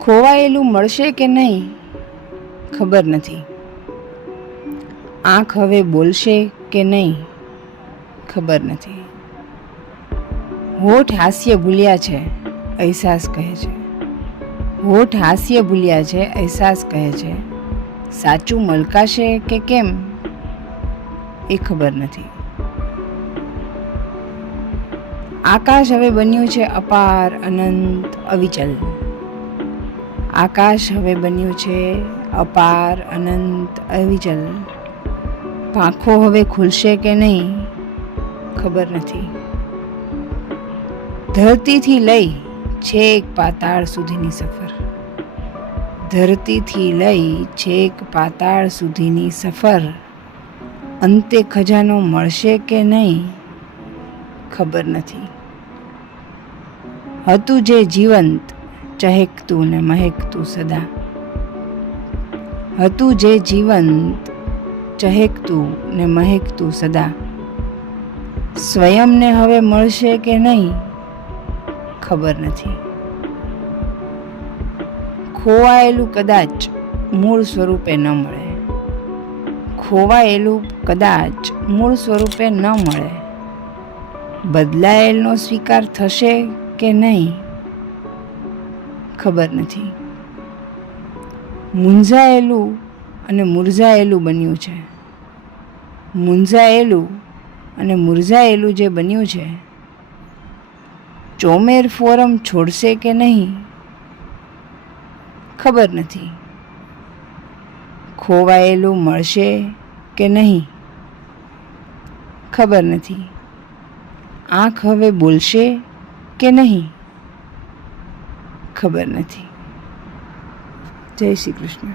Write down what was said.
ખોવાયેલું મળશે કે નહીં ખબર નથી. આંખ હવે બોલશે કે નહીં ખબર નથી. હોઠ હાસ્ય ભૂલ્યા છે અહેસાસ કહે છે. હોઠ હાસ્ય ભૂલ્યા છે અહેસાસ કહે છે. સાચું મલકાશે કે કેમ એ ખબર નથી. આકાશ હવે બન્યું છે અપાર અનંત અવિચલ. આકાશ હવે બન્યું છે અપાર અનંત અવિચલ. પાંખો હવે ખુલશે કે નહીં ખબર નથી. ધરતીથી લઈ છેક પાતાળ સુધીની સફર. ધરતીથી લઈ છેક પાતાળ સુધીની સફર. અંતે ખજાનો મળશે કે નહીં ખબર નથી. હતું જે જીવંત ચહેકતું ને મહેકતું સદા. હતું જે જીવંત ચહેકતું ને મહેકતું સદા. સ્વયંને હવે મળશે કે નહીં ખબર નથી. ખોવાયેલું કદાચ મૂળ સ્વરૂપે ન મળે. ખોવાયેલું કદાચ મૂળ સ્વરૂપે ન મળે. બદલાયેલનો સ્વીકાર થશે કે નહીં ખબર નથી. મૂંઝાયેલું અને મુરઝાયેલું બન્યું છે. મૂંઝાયેલું અને મુરઝાયેલું જે બન્યું છે. ચોમેર ફોરમ છોડશે કે નહીં ખબર નથી. ખોવાયેલું મળશે કે નહીં ખબર નથી. આંખ હવે બોલશે કે નહીં ખબર નથી. જય શ્રી કૃષ્ણ.